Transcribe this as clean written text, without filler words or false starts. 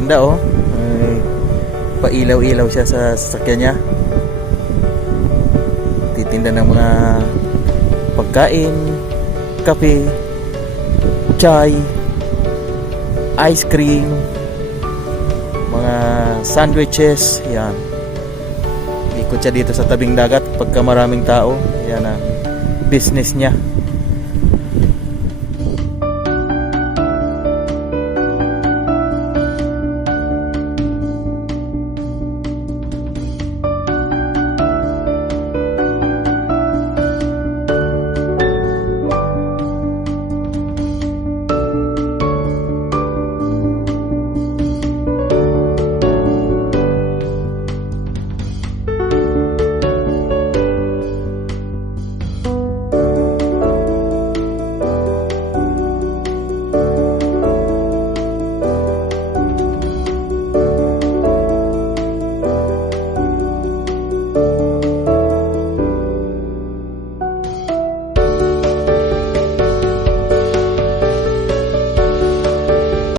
Ganda oh. Pailaw-ilaw siya sa sasakyan niya. Titinda ng mga pagkain, kape, chai, ice cream, mga sandwiches. Yan. Ikot siya dito sa tabing dagat pagka maraming tao. Yan ang business niya.